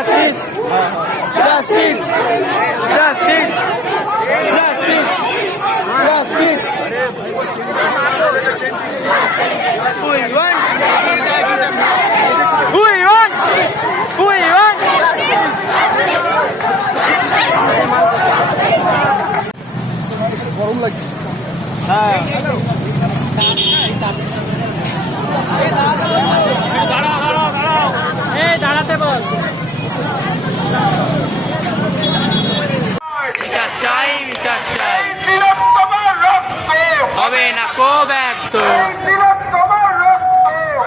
Justice! Justice! Justice! Justice! Justice! Who you want? Who you want? Who you want? গরম লাগছে। হ্যাঁ দাঁড়াতে বল। বিচার চাই, বিচার চাই, হবে না কো ব্যক্ত,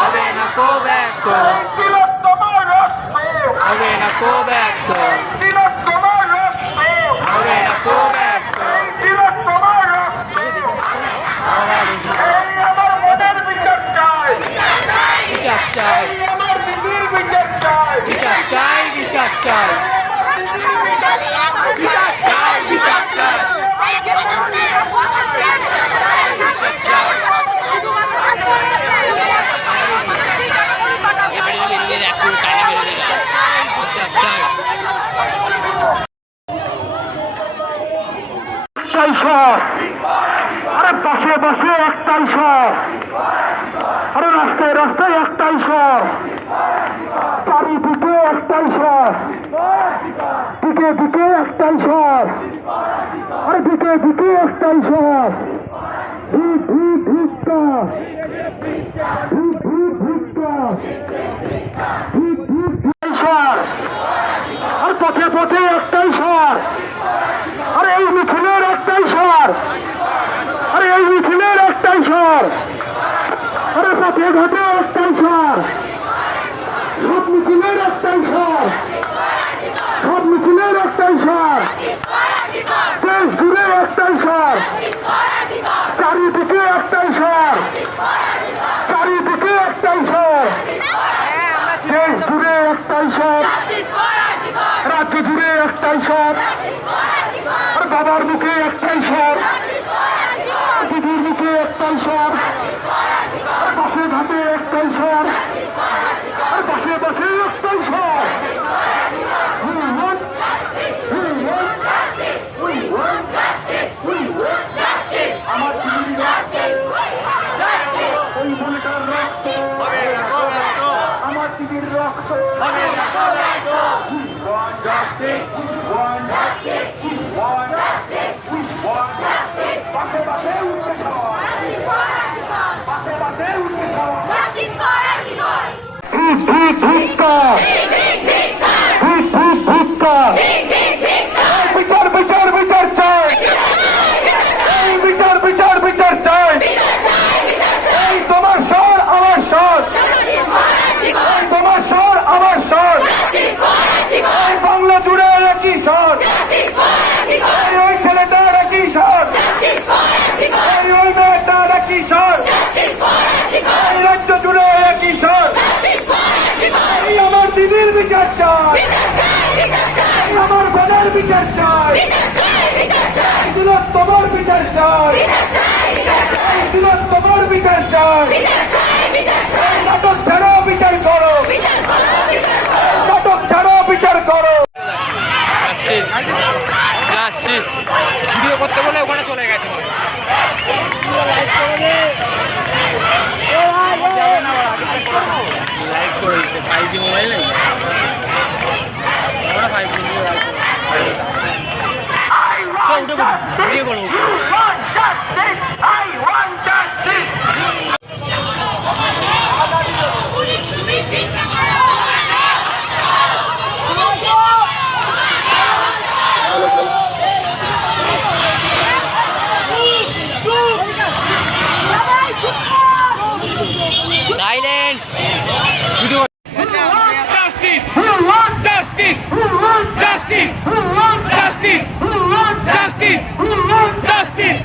হবে না কো ব্যক্ত, হবে না কো ব্যক্ত, হবে না কো ব্যক্ত। বিচার চাই, বিচার চাই, বিচার চাই, বিচার চাই, বিচার চাই, বিচার চাই। আরে পাশে পাশে একটাই সর, আরে রাস্তায় রাস্তায় একটাই সর, চারিদিকে একটাই সর, দিকে দিকে একটাই সর, আরে দিকে দিকে একটাই সর। ভিক ভিক ভিক্ষা, ভিক ভিক ভিক্ষা, ভিক ভিক ভিক্ষা সর, আর পথে পথে একটাই সর, আরে এই মিছিলের একটাই সর, আরে এই মিছিলের একটাই সর, আরে পথে ঘাটে একটাই সর, সব মিছিলের একটাই সর, সব মিছিলের একটাই সর, দেশ জুড়ে একটাই সর, চারিদিকে একটাই সর, চারিদিকে একটাই সর, দেশ জুড়ে একটাই সর, রাজ্য জুড়ে একটাই সর, বাবার মুখে একটাই সর, দিদির মুখে একটাই সর, পাশে ঘাটে একটাই সর, পাশে পাশে একটাই সর। আমার দিদির রক্ত, justice, one justice, one justice, one justice. Passe passe utte sor. Justice for Antigone. Passe passe utte sor. Justice for Antigone. Big big victor. Big big victor. Big big victor. Big big victor. Victor victor victor time. Victor victor victor time. এই তোমার সর আমার সর। তোমার সর আমার সর। বাংলা জুড়ে একই সর, ওই ছেলেটার একই সর, ওই মেয়েটার একই সর, রাজ্য জুড়ে একই সর। আমার দিদির বিচার চাই, আমার বোনের বিচার চাই, তোমার বিচার চাই, তোমার বিচার চাই। নাটক ছাড়ো বিচার করো, নাটক ছাড়ো বিচার করো। ভিডিও করতে বলে ওখানে চলে গেছে। লাইক করে দিতে 5G মোবাইল নেই, আমরা 5G উঠে ভিডিও করবো। Silence! Guys video Justice! We want justice! We want justice! We want justice! We want justice! We want justice!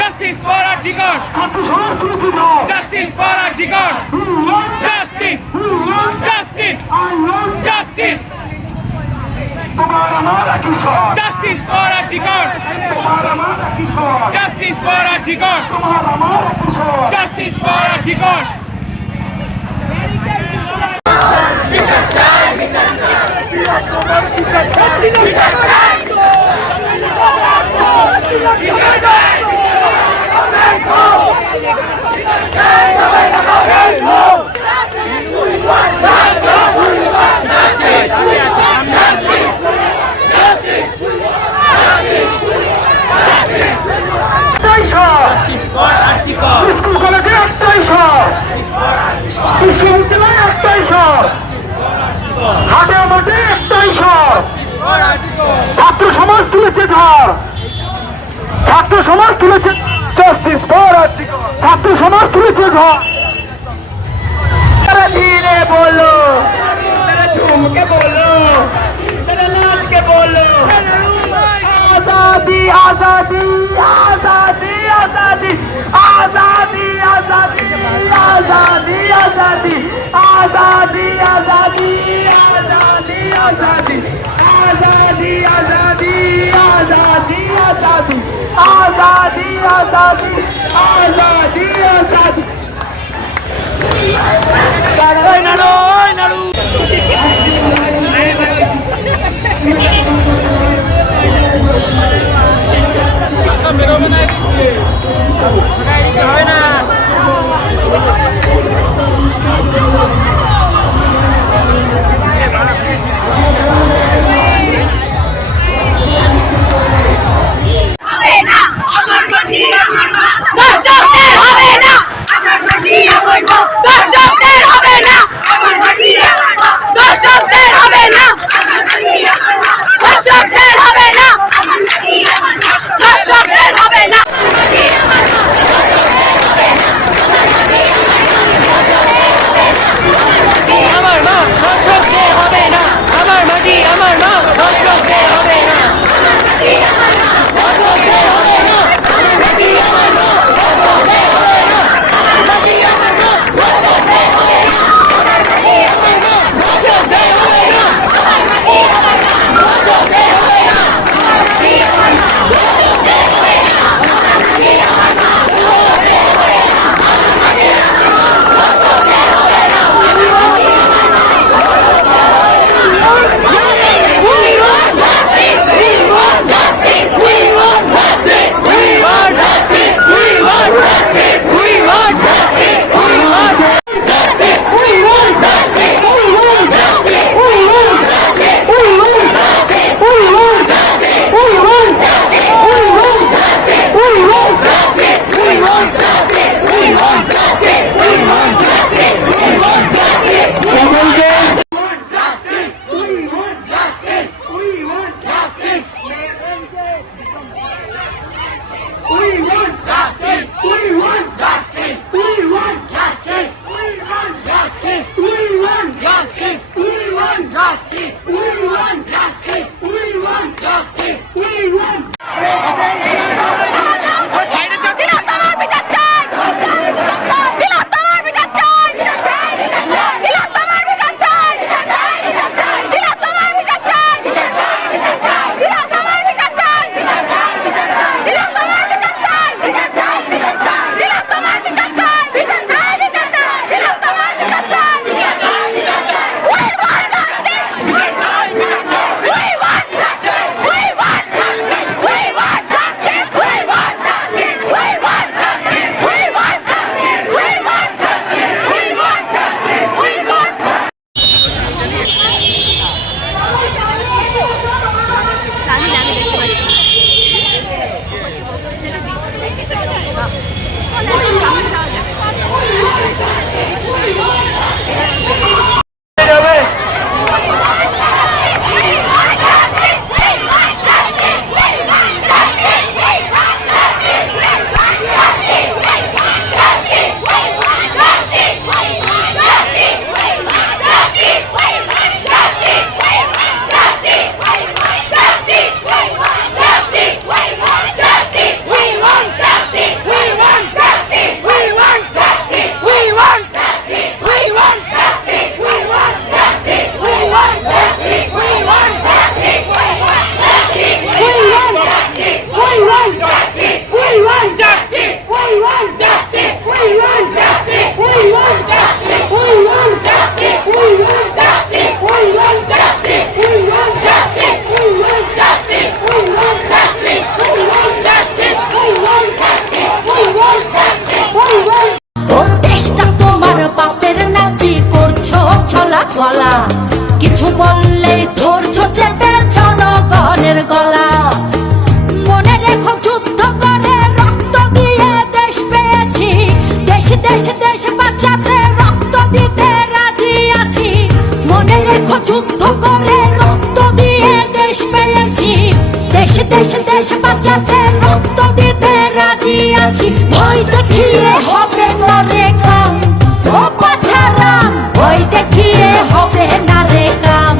Justice for Arjikar! Justice for Arjikar! Justice! Justice! Justice! Justice for Arjikar! Justice for Arjikar! Justice for Arjikar! ছাত্র সমাজ তুলেছে ঝড়, ছাত্র সমাজ তুলেছে justice for RG Kar, ছাত্র সমাজ তুলেছে ঝড়। তারা ধীরে বলো, তারা ঝুমকে বলো, তারা নাচকে বলো, আজাদি আজাদি আজাদি আজাদি আজাদি আজাদি আজাদি আজাদি আজাদি আজাদি আজাদি আজাদি आजादी आजादी आजादी आजादी आजादी आजादी आजादी आजादी नाडू नाडू मेरे बनाए ना দর্শকদের হবে না, দর্শকদের হবে না, দর্শকদের হবে না, দর্শকদের হবে না, দর্শকদের হবে না। আমার মা দর্শকদের হবে না, আমার মাটি আমার মা দর্শকদের হবে না, দর্শকদের হবে না, আমার মাটি আমার মা দর্শকদের হবে না, আমার মাটি আমার মা দর্শকদের হবে না, আমার মাটি আমার মা দর্শকদের হবে না, আমার মাটি আমার মা দর্শকদের হবে না, আমার মাটি আমার মা দর্শকদের হবে না, আমার মাটি আমার মা দর্শকদের হবে না, আমার মাটি আমার মা দর্শকদের হবে না। দেশ দেশ বাঁচাতে রক্ত দিতে রাজি আছি, মনে রেখো যুদ্ধ করে রক্ত দিয়ে দেশ পেয়েছি। দেশ দেশ দেশ বাঁচাতে রক্ত দিতে রাজি আছি, ভয় দেখিয়ে হবে না রে কাম, ও বাছারাম ভয় দেখিয়ে হবে না রে কাম,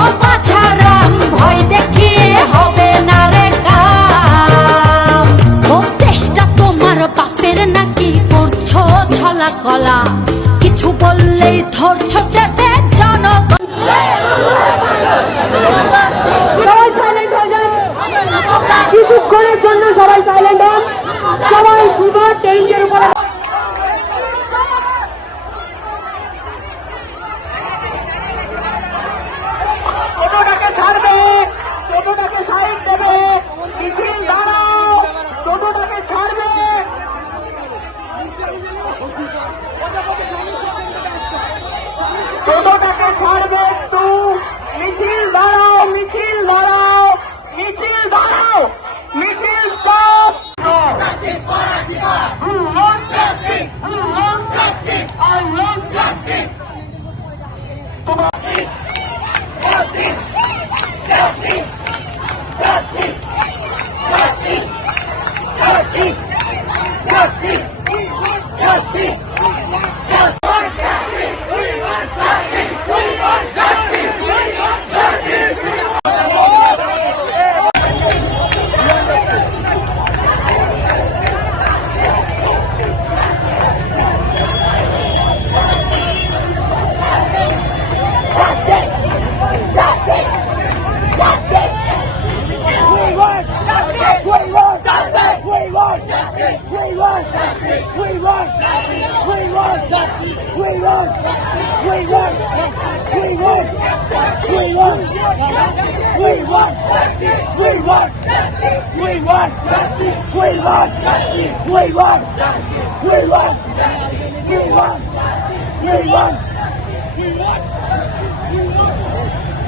ও বাছারাম ভয় দেখিয়ে হবে না রে কাম। ও দেশটা তোমার বাপের নাকি করছো ছলা কলা, কিছু বললেই ধরছো চেপে জনগণ। সবাই সাইলেন্ট হয়ে যান, কিছুক্ষণের জন্য সবাই সাইলেন্ট হন, সবাই সুন্দর টেরিংয়ের উপরে। টোটোটাকে ছাড়বে, টোটোটাকে সাইড দেবে, মিছিল দাঁড়াও, টোটোটাকে ছাড়বে। টোটোটাকে ছাড়বে একটু, মিছিল দাঁড়াও, মিছিল দাঁড়াও, মিছিল দাঁড়াও, মিছিল stop. Justice for Antigua! Who wants justice? Who wants justice? I want justice! Justice! Justice! Justice! Justice! Justice! Justice! Justice! Justice!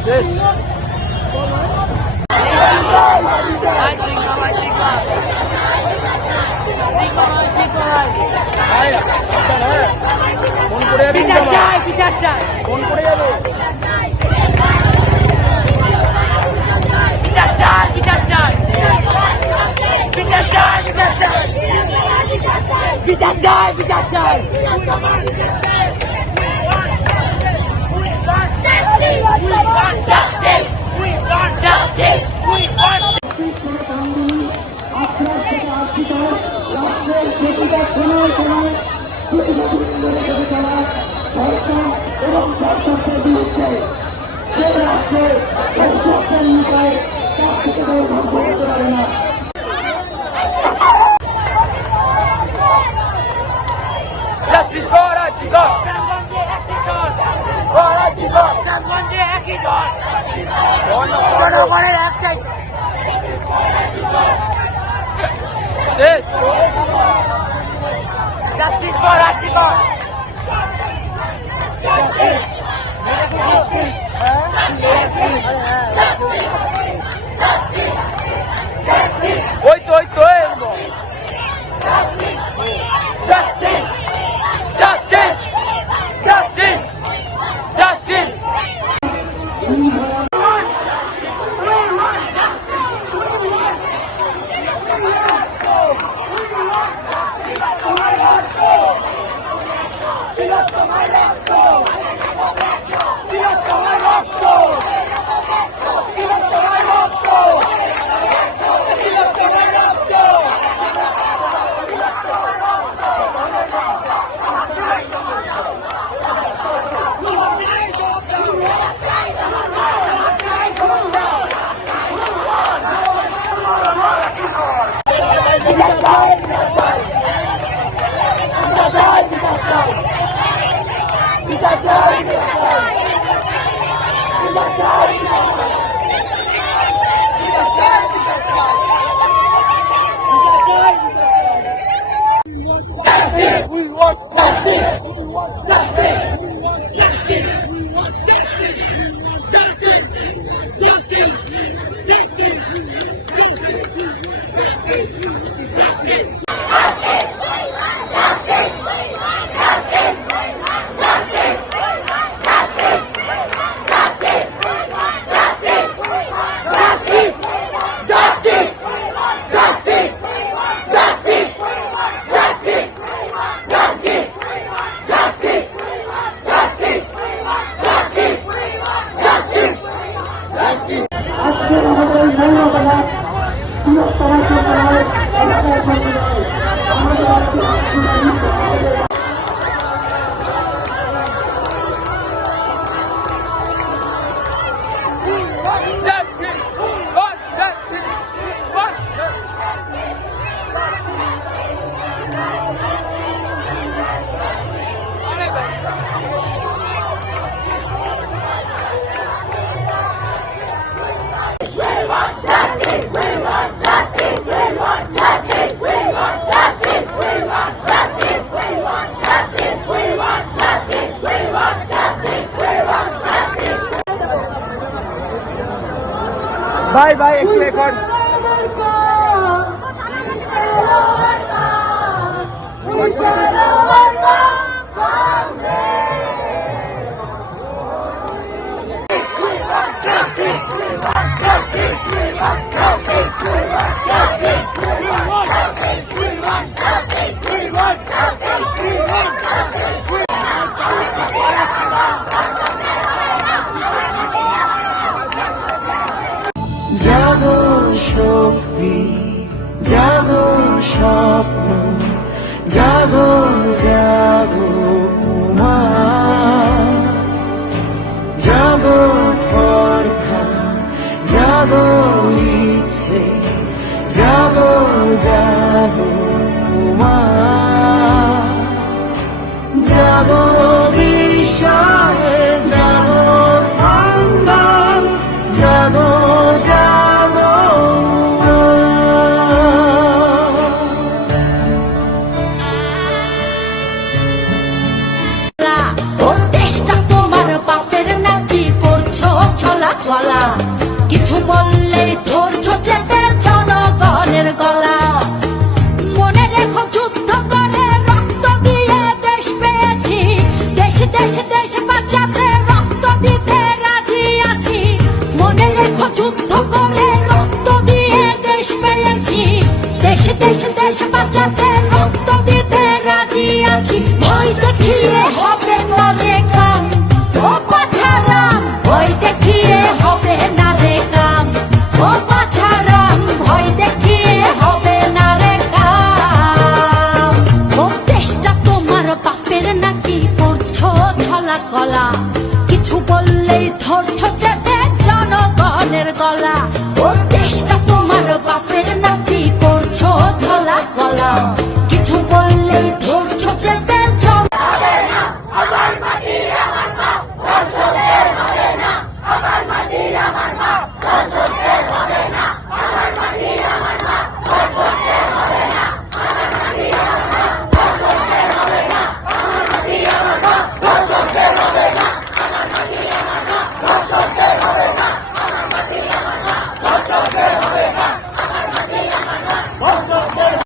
শেষ। ফোন করে যাবি, বিচার চাই, ফোন করে যাবে, বিচার চাই, বিচার চাই, বিচার চাই, বিচার চাই, বিচার চাই, বিচার চাই। Justice for Antigua! For Antigua! জনগণের এক চাই শেষ। Justice for Antigua! ওই তো Justice! Justice! Justice! Justice! Justice! ভাই ভাই একটু রেকর্ড জাগো শক্তি জাগো স্বপ্ন জাগো জাগো মা জাগো স্পর্ধা জাগো ইচ্ছে জাগো জাগো মা জাগো বিশ্বাস জাগো স্পন্দন জাগো জাগো দেশটা তোমার বাপের নাকি করছো ছলা গলা কিছু বললেই ধরছো চেতে জনগণের গলা মনে রেখো যুদ্ধ করে রক্ত দিয়ে দেশ পেয়েছি দেশ দেশ দেশ বাঁচাতে রক্ত দিতে রাজি আছি মনে রেখো যুদ্ধ করে রক্ত দিয়ে দেশ পেয়েছি দেশ দেশ দেশ বাঁচাতে রক্ত দিতে রাজি আছি ভয় দেখিয়ে হবে না রে কাম ও পাছারাম ভয় দেখিয়ে হবে না রে কাম ও পাছারাম ভয় দেখিয়ে হবে না রে কাম ও দেশটা তোমার বাপের নাকি করছো ছলা কলা কিছু বললেই ধরছো চেতে জনগণের গলা ও দেশটা তোমার বাপের নাকি করছো ছলা কলা